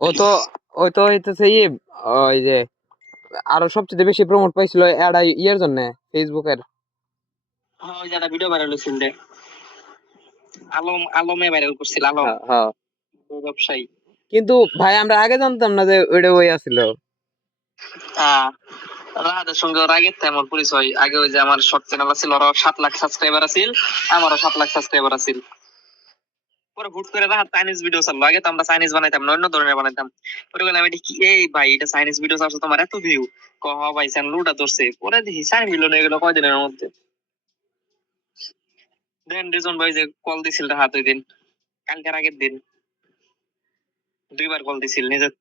ও তো ওই তো হইতেছে ই ওই যে আরও সবচেয়ে বেশি প্রমোট পাইছিল এডা ইয়ের জন্য ফেসবুকের হ্যাঁ ওই যারা ভিডিও ভাইরাল হয়েছিল রে আলম আলমে ভাইরাল করছিল আলম। হ্যাঁ, হ্যাঁ। ব্যবসায়ী। কিন্তু ভাই আমরা আগে জানতাম না যে ওইটা ওই আছিল। হ্যাঁ রাহাদের সঙ্গে ওর থেকে আমার পরিচয়। আগে ওই যে আমার শর্ট চ্যানেল আছিল ওরা সাত লাখ সাবস্ক্রাইবার আছিল আমারও সাত লাখ সাবস্ক্রাইবার আছিল। পরে হুট করে রাহাত চাইনিজ ভিডিও চাললো আগে তো আমরা চাইনিজ বানাইতাম না, অন্য ধরনের বানাইতাম। পরে বললাম এটা কি? এই ভাই, এটা চাইনিজ ভিডিও চালছো তোমার এত ভিউ কহ ভাই চ্যানেল লুটা ধরছে। পরে দেখি চার মিলিয়ন হয়ে গেল কয়দিনের মধ্যে? দেন রিজন ভাই যে কল দিছিল রাহাত ওই দিন। কালকের আগের দিন। দুইবার কল দিছিল নিজের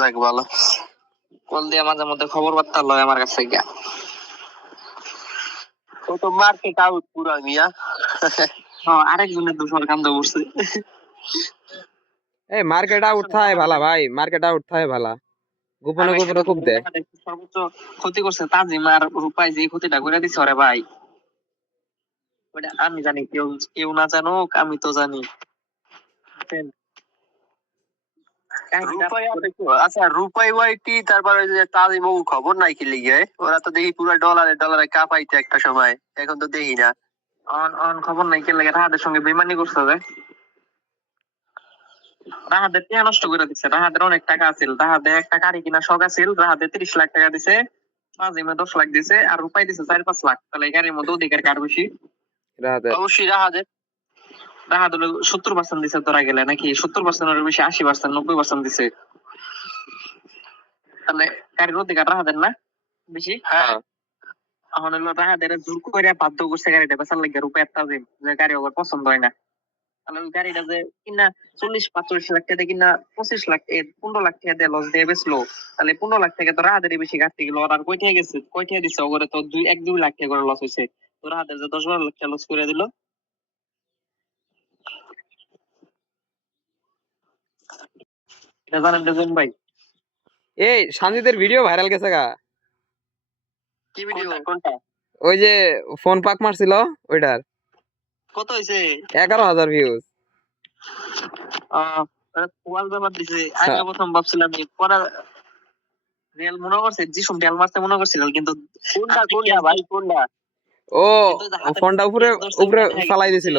যাক ভালো। কল দিয়ে মাঝে মধ্যে খবর বার্তা লয় আমার কাছে গিয়া। ও তো মার্কেট আউট পুরা মিয়া হ্যাঁ আরেকজনের দোষর কান্দ বসছে এই মার্কেট আউট থায় ভালা ভাই মার্কেট আউট থায় ভালা। গোপনে গোপনে খুব দেয় সর্বোচ্চ ক্ষতি করছে তাজিম আর রূপাই যে ক্ষতিটা করে দিছে ওরে ভাই। আমি জানি কেউ কেউ না জানুক আমি তো জানি। আচ্ছা রূপাই ওয়াইটি তারপর ওই যে তাজিম ও খবর নাই কি লিগে? ওরা তো দেখি পুরো ডলারে ডলারে কাপাইতে একটা সময় এখন তো দেখি না। অন অন খবর নাই কে লাগে রাহাদের সঙ্গে বেমানি করছে যে? রাহাদের টিয়া নষ্ট করে দিচ্ছে রাহাদের অনেক টাকা আছিল। রাহাদের একটা গাড়ি কিনা শখ আছিল রাহাদের তিরিশ লাখ টাকা দিছে নাজিমে দশ লাখ দিছে আর রূপাই দিছে চার পাঁচ লাখ। তাহলে এই গাড়ির মধ্যে অধিকার কার বেশি? অবশ্যই রাহাদের। সত্তর পার্সেন্ট দিছে তোরা গেলে নাকি সত্তর পার্সেন্টের বেশি আশি পার্সেন্ট নব্বই পার্সেন্ট দিছে? তাহলে গাড়ির অধিকার রাহাদের না বেশি? হ্যাঁ। এখন হলো রাহাদের জোর করে বাধ্য করছে গাড়িটা বেচার লাগে রূপায় একটা দিন যে গাড়ি ওর পছন্দ হয় না। তাহলে ওই গাড়িটা যে কিনা চল্লিশ পাঁচচল্লিশ লাখ টাকা কিনা পঁচিশ লাখ পনেরো লাখ টাকা দিয়ে লস দিয়ে বেচলো তাহলে পনেরো লাখ টাকা তো রাহাদেরই বেশি ঘাটতি গেল আর কই টাকা গেছে কই টাকা দিছে ওরে তো দুই এক দুই লাখ টাকা করে লস হয়েছে তো রাহাদের যে দশ বারো লাখ টাকা লস করে দিল এটা জানেন রেজন ভাই। এই সঞ্জিতের ভিডিও ভাইরাল গেছে গা। কি ভিডিও? কোনটা ওই যে ফোন পাক মারছিল ওইটার। কত এগারো হাজার ভিউজ আহ ওয়াল ব্যাপার দিছে। আগে হ্যাঁ। প্রথম ভাবছিলাম মনে করছে মারতে মনে করছিল কিন্তু কোনটা কোনটা ভাই। কোনটা? ও ফোনটা উপরে উপরে ফালাই দিছিল।